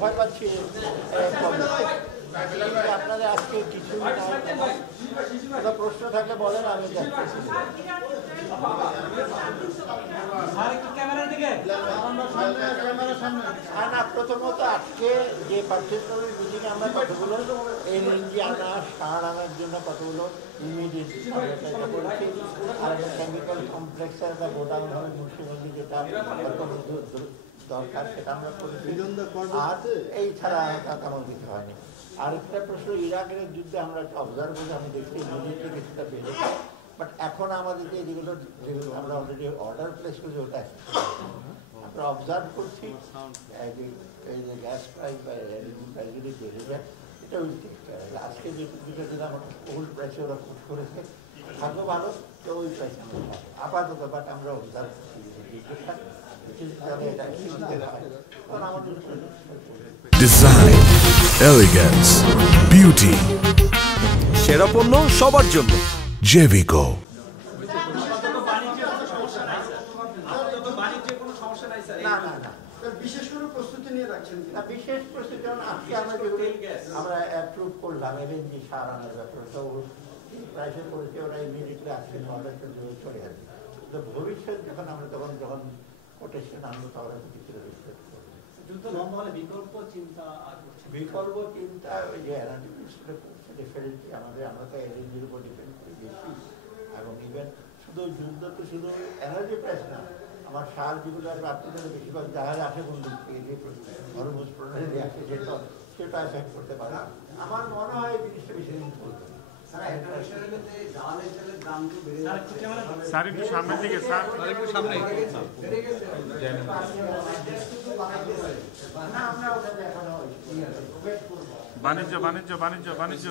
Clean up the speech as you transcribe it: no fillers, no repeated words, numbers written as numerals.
ভয় পাচ্ছি আপনাদের আজকে কিছু প্রশ্ন থাকলে বলেন, আমি যাচ্ছি। না, প্রথমত আজকে যে পার্টিকুলার মিটিংয়ে আমরা কতগুলো এলএনজি আনা, সার আনার জন্য কতগুলো ইমিডিয়েট করেছি, আর একটা কেমিক্যাল কমপ্লেক্সের একটা গোডাউন হবে মুন্সিগঞ্জে, যেটা দরকার সেটা আমরা করেছি। আর এই ছাড়া তেমন কিছু হয়নি। আরেকটা প্রশ্ন, ইরাকের যুদ্ধে আমরা অবজার্ভ আমি দেখছি ইমিডিয়েটলি কিছুটা বেড়েছে, বাট এখন আমাদেরকে যেগুলো আমরা অলরেডি অর্ডার প্লেস করেছি ওটা আমরা অবজার্ভ করছি। এই যে গ্যাস প্রাইস বা এলএনজি প্রাইসগুলি বেড়ে যায়, এটা ওই আজকে যে বিষয়টা আমাকে ওল্ড প্রাইসে ওরা পুট করেছে, ভালো ভালো তো ওই প্রাইসে আপাতত, বাট আমরা অবজার্ভ করছি ডিজাইন, এলিগেন্স, বিউটি, সেরা পণ্য সবার জন্য জেভিকো। বিশেষ কোনো প্রস্তুতি নিয়ে রাখছেন না? বিশেষ প্রস্তুতি আজকে আমরা অ্যাপ্রুভ করলাম এলএনজি সার আনার ব্যাপারে, তো প্রাইসে করেছে ওরা ইমিডিয়েটলি আজকে অর্ডারটা চলে আসবে। তো ভবিষ্যৎ যখন আমরা যখন কোটেশন আনবো তখন কিছু বিকল্প চিন্তা ওই যে এনার্জি মিনিস্ট্রি করছে ডেফিনেটলি আমরা তো এলএনজির উপর ডিপেন্ড করি বেশি। এবং ইভেন শুধু যুদ্ধ তো শুধু এনার্জি প্রাইস না, আমার সার যেগুলো আর আপনাদের বেশিরভাগ জাহাজ আসে বন্ধু থেকে যে হরমুজ প্রণালী আসে, সেটা এফেক্ট করতে পারে। আমার মনে হয় এই জিনিসটা বেশি দিন করবে। বাণিজ্য বাণিজ্য বাণিজ্য বাণিজ্য